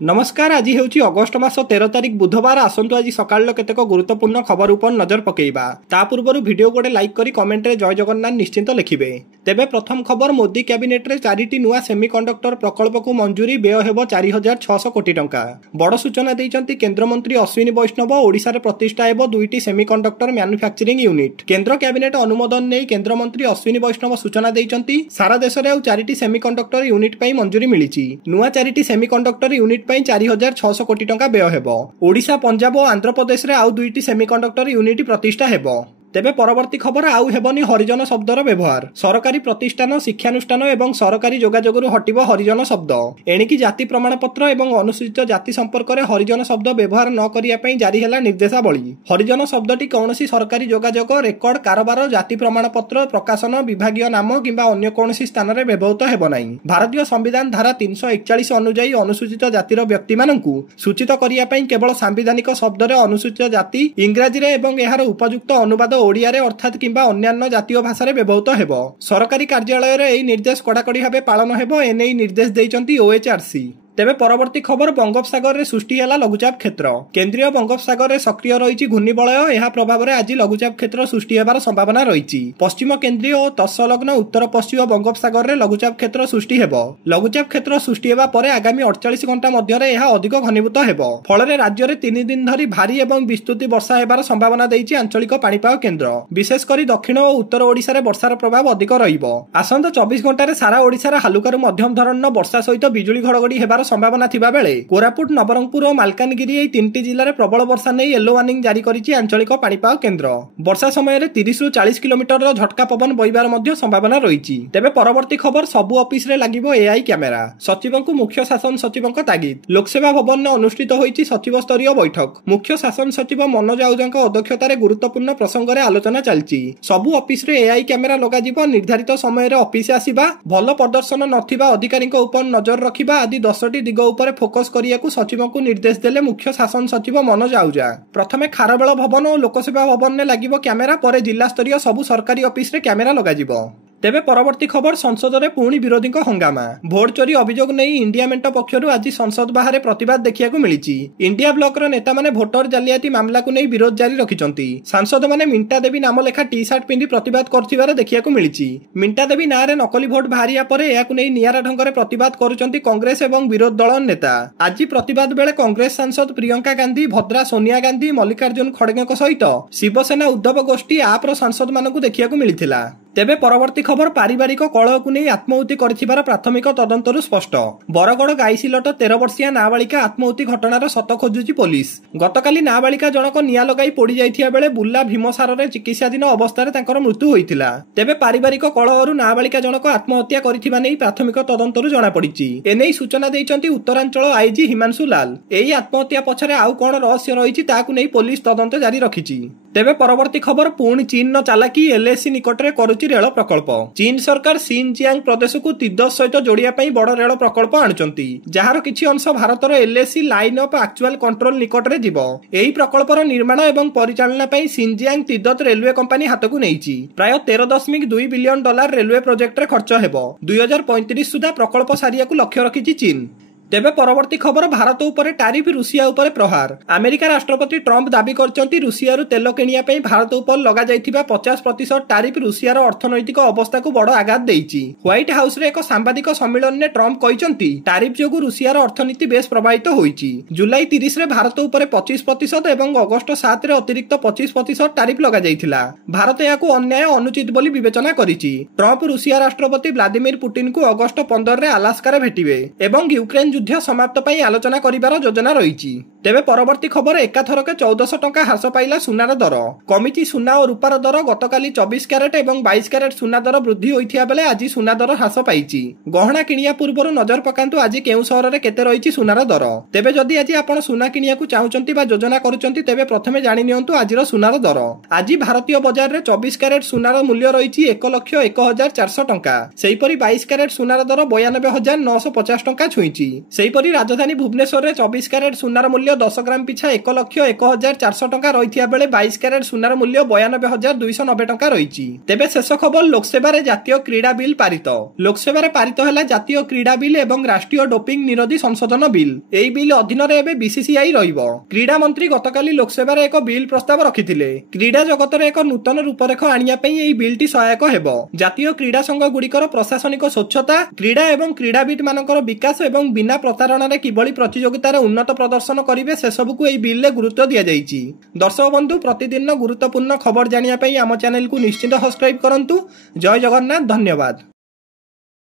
नमस्कार। आज हेउची अगस्ट मास 13 तारिख बुधवार। आसंतु आज सकाळ केतेक गुरुत्वपूर्ण खबर उपर नजर पकेइबा। ता पूर्व वीडियो गोटे लाइक करी कमेंट रे जय जगन्नाथ निश्चिंत लिखिबे। तेबे प्रथम खबर, मोदी कैबिनेट रे 4टी नुआ सेमीकंडक्टर प्रकल्प को मंजूरी, व्यय हेबो 4600 कोटी टंका। बड़ सूचना दैचंती केंद्र मंत्री अश्विनी वैष्णव। ओडिशा रे प्रतिष्ठा हेबो 2टी सेमीकंडक्टर मैन्युफैक्चरिंग यूनिट। केंद्र कैबिनेट अनुमोदन नै केंद्र मंत्री अश्विनी वैष्णव सूचना दैचंती सारा देश रे 4टी सेमीकंडक्टर यूनिट पई मंजूरी मिलिची। नुआ 4टी सेमीकंडक्टर यूनिट 4600 कोटी टंका व्यय हेबो। ओडिशा, पंजाब और आंध्र प्रदेश रे आउ 2टी सेमीकंडक्टर यूनिट प्रतिष्ठा हेबो। तेबे परवर्ती खबर, आउ हेबनी हरिजन शब्दर व्यवहार। सरकारी प्रतिष्ठान, शिक्षानुष्ठान एवं सरकारी जोगाजोगरु हटिबो हरिजन शब्द। एणिकी जाति प्रमाणपत्र एवं अनुसूचित जाति संपर्क में हरिजन शब्द व्यवहार न करिया पई जारी हैला निर्देशावली। हरिजन शब्दटी कौनसी सरकारी जोगाजोग, रेकर्ड, कारोबार, जाति प्रमाणपत्र, प्रकाशन, विभागीय नाम किंबा अन्य कौनसी स्थान में व्यवहृत हेबो नाही। भारतीय संविधान धारा 341 अनुଯାयी अनुसूचित जातिर व्यक्ति माननकु सूचित करिया पई केवल सांविधानिक शब्द रे अनुसूचित जाति इंग्राजी रे एवं एहार उपयुक्त अनुवाद ओडिया रे अर्थात किंबा अन्यान्य जातीय भाषा रे व्यवहृत हेबो। सरकारी कार्यालय रे एई निर्देश कड़ाकड़ी भाबे पालन हेबो। एनै निर्देश दैचंती ओएचआरसी। तेबे परवर्ती खबर, बंगोपसागर रे सृष्टि हैला लघुचाप क्षेत्र। केंद्रीय बंगोपसागर रे सक्रिय रहिछि घूर्णिबलय। एहा प्रभाव रे आज लघुचाप क्षेत्र सृष्टि हेबार संभावना रहिछि। पश्चिम केंद्रीय और तत्संलग्न उत्तर पश्चिम बंगोपसागर रे लघुचाप क्षेत्र सृष्टि हेबो। लघुचाप क्षेत्र सृष्टि हेबा परे आगामी 48 घंटा मध्य रे एहा अधिक घनीभूत हेबो। फल रे राज्य रे 3 दिन धरि भारी एवं विस्तृत वर्षा हेबार संभावना दैछि आंचलिक पाणीपाग केंद्र। विशेष करी दक्षिण और उत्तर ओडिशा रे वर्षार प्रभाव अधिक रहिबो। आसंता 24 घंटा रे सारा ओडिशा रे हालुकारू मध्यम धरणर वर्षा सहित बिजुली घड़घड़ी हेबार संभावना थिबा बेले कोरापुट, नवरंगपुर और मालकानगिरी एई 3टी जिल्ला रे प्रबल वर्षा नै येलो वार्निंग जारी करिछि आंचलिक पाणीपाग केंद्र। वर्षा समय रे 30 रु 40 किलोमीटर रो झटका पवन बहिबार मध्य संभावना रहिछि। तेबे परवर्ती खबर, सबु ऑफिस रे लागिबो एआई कैमेरा। सचिवंकु मुख्य शासन सचिवंक तागिद। लोकसेवा भवन ने अनुष्ठित होइछि सचिव स्तरीय बैठक। मुख्य शासन सचिव मनोज आहुजांक अध्यक्षता रे गुरुत्वपूर्ण प्रसंग रे आलोचना चलछि। सबु ऑफिस रे एआई कैमेरा लगाजिबो। निर्धारित समय रे ऑफिस आसीबा, भल प्रदर्शन नथिबा अधिकारीक उपर नजर रखिबा आदि 10टी दिग उपर फोकस करियाकु सचिवंकु निर्देश देले मुख्य शासन सचिव मनोज आहुजा। प्रथमे खारबेल भवन और लोकसेवा भवन ने लागिबो कैमेरा, परे जिला स्तरीय सबु सरकारी ऑफिस रे कैमेरा लगाजिबो। तेबे परवर्ती खबर, संसद रे पुणी विरोधी हंगामा। भोट चोरी अभियोग नहीं इंडिया मेंट पक्षरु आज संसद बाहर प्रतिवाद देखिया मिली। इंडिया ब्लॉक रो नेता माने भोटर जालियाती मामला को नहीं विरोध जारी रखिचंती। सांसद माने मिंटा देवी नाम लेखा टी शर्ट पिंधि प्रतिवाद करथिबार देखिया मिली। मिंटा देवी नारे नकली भोट बाहरिया परे याकु नहीं नियारा ढंगरे प्रतिवाद करुचंती कांग्रेस एवं विरोध दल नेता। आज प्रतिवाद बेले कांग्रेस सांसद प्रियंका गांधी, भद्रा सोनिया गांधी, मल्लिकार्जुन खड़गे सहित शिवसेना उद्धव गोष्ठी आप सांसद मानकु देखिया मिलिथिला। तेबे परवर्ती खबर, पारिवारिक कलह को नहीं आत्महत्या करथिबार प्राथमिक तदंतरु स्पष्ट। बरगड़ गाईसिलट 13 वर्षीय नाबालिका आत्महत्या घटनार सत खोजुची पुलिस। गतकाली नाबालिका जनक निया लगाई पोड़ी जाइथिया बेले बुल्ला भीमसार रे चिकित्साधीन अवस्था तांकर मृत्यु होइथिला। तेबे पारिवारिक कलहरु नाबालिका जनक आत्महत्या करिथिबा नै प्राथमिक तदंतरु जणा पड़िछि। एनै सूचना दैचंती उत्तरांचल आईजी हिमांशु लाल। एई आत्महत्या पछरे आउ कोन रहस्य रहिछि ताकु नै पुलिस तदंत जारी रखिछि। तेबे परवर्ती खबर, पुणी चीन न चालाकी एलएसी निकट रे करुछि रेल प्रकल्प। चीन सरकार सिनजियांग प्रदेश को तिब्बत सहित जोड़िया पई बड़ रेल प्रकल्प आणुचंती, जहार किछि अंश भारतर LAC line of actual control निकट रे जीवो। एही प्रकल्पर निर्माण एवं परिचालना पई सिनजियांग तिब्बत रेलवे कंपनी हाथकु नेइछि। प्राय $13.2 बिलियन रेलवे प्रोजेक्ट रे खर्च हेबो। 2035 सुधा प्रकल्प सारियाकु लक्ष्य रखिछि चीन। तेबे परवर्ती खबर, भारत उपरे टारिफ, रुषिया उपरे प्रहार। अमेरिका राष्ट्रपति ट्रम्प दाबी करचंती रुषिया तेल किनिया पई भारत उपर लगा जाइथिबा 50% टारिफ रुषियार अर्थनैतिक अवस्था को बड़ आघात देइछि। व्हाइट हाउस रे एक सांबादिक सम्मेलन ने ट्रम्प कहिचंती टारिफ जोगु रुषियार अर्थनीति बेस प्रभावित होइछि। जुलाई 30 रे भारत उपरे 25% एवं अगस्त 7 रे अतिरिक्त 25% टारिफ लगा जाइथिला। भारत याकु अन्याय अनुचित बोली विवेचना करिछि। ट्रम्प रुषिया राष्ट्रपति व्लादिमीर पुतिन को अगस्त 15 रे अलास्का रे भेटिबे एवं यूक्रेन युद्ध समाप्त पई आलोचना करिबार योजना रहिछि। तेबे परवर्ती खबर, एकाथरके 1400 टंका ह्रास पाइला सुनार दर। कमिटी सुना और रूपार दर। गतकाली 24 क्यारेट एवं 22 क्यारेट सुना दर वृद्धि होइथिया बेले आज सुना दर ह्रास पाइछि। गहना किनिया पूर्वरु नजर पकांतु आज केउ शहर रे केते रहिछि सुनार दर। तेबे जदि आज आपण सुना किनियाकु चाहुचंती बा योजना करूचंती तेबे प्रथमे जानि नियंतु आजिर सुनार दर। आज भारतीय बाजार रे 24 क्यारेट सुनार मूल्य रहिछि 1,01,400 टंका। सेहिपरि 22 क्यारेट सुनार दर 92,950 टंका छुइछि। सेहिपरि राजधानी भुवनेश्वर रे 24 क्यारेट सुनार मूल्य 10 ଗ୍ରାମ ପିଛା 1,01,400 ଟଙ୍କା ରହିଥିବା ବେଳେ 22 କ୍ୟାରେଟ ସୁନାର ମୂଲ୍ୟ 92,290 ଟଙ୍କା ରହିଛି। ତେବେ ଶେଷ ଖବର, ଲୋକସଭାରେ ଜାତୀୟ କ୍ରୀଡ଼ା ବିଲ୍ ପାରିତ। ଲୋକସଭାରେ ପାରିତ ହେଲା ଜାତୀୟ କ୍ରୀଡ଼ା ବିଲ୍ ଏବଂ ରାଷ୍ଟ୍ରୀୟ ଡୋପିଂ ନିରୋଧୀ ସଂଶୋଧନ ବିଲ୍। ଏହି ବିଲ୍ ଅଧୀନରେ ଏବେ ବିସିସିଆଇ ରହିବ। କ୍ରୀଡ଼ା ମନ୍ତ୍ରୀ ଗତକାଲି ଲୋକସଭାରେ ଏକ ବିଲ୍ ପ୍ରସ୍ତାବ ରଖିଥିଲେ। କ୍ରୀଡ଼ା ଜଗତରେ ଏକ ନୂତନ ରୂପରେଖ ଆଣିବା ପାଇଁ ଏହି ବିଲ୍ଟି ସହାୟକ ହେବ। ଜାତୀୟ କ୍ରୀଡ଼ା ସଂଘ ଗୁଡ଼ିକର ପ୍ରଶାସନିକ ସ୍ୱଚ୍ଛତା, କ୍ରୀଡ଼ା ଏବଂ କ୍ରୀଡ଼ାବିତ୍ ମାନଙ୍କର ବିକାଶ ଏବଂ ବିନା ପ୍ରତାରଣାରେ କିଭଳି ପ୍ରତିଯୋଗିତାରେ ଉନ୍ନତ ପ୍ରଦର୍ଶନ କରିବେ ସେସବୁକୁ ଏହି ବିଲ୍ରେ ଗୁରୁତ୍ୱ ଦିଆଯାଇଛି। ଦର୍ଶକ ବନ୍ଧୁ, ପ୍ରତିଦିନ ଗୁରୁତ୍ୱପୂର୍ଣ୍ଣ ଖବର ଜାଣିବା ପାଇଁ ଆମ ଚ୍ୟାନେଲକୁ ନିଶ୍ଚିତ ସବସ୍କ୍ରାଇବ କରନ୍ତୁ। ଜୟ ଜଗନ୍ନାଥ, ଧନ୍ୟବାଦ।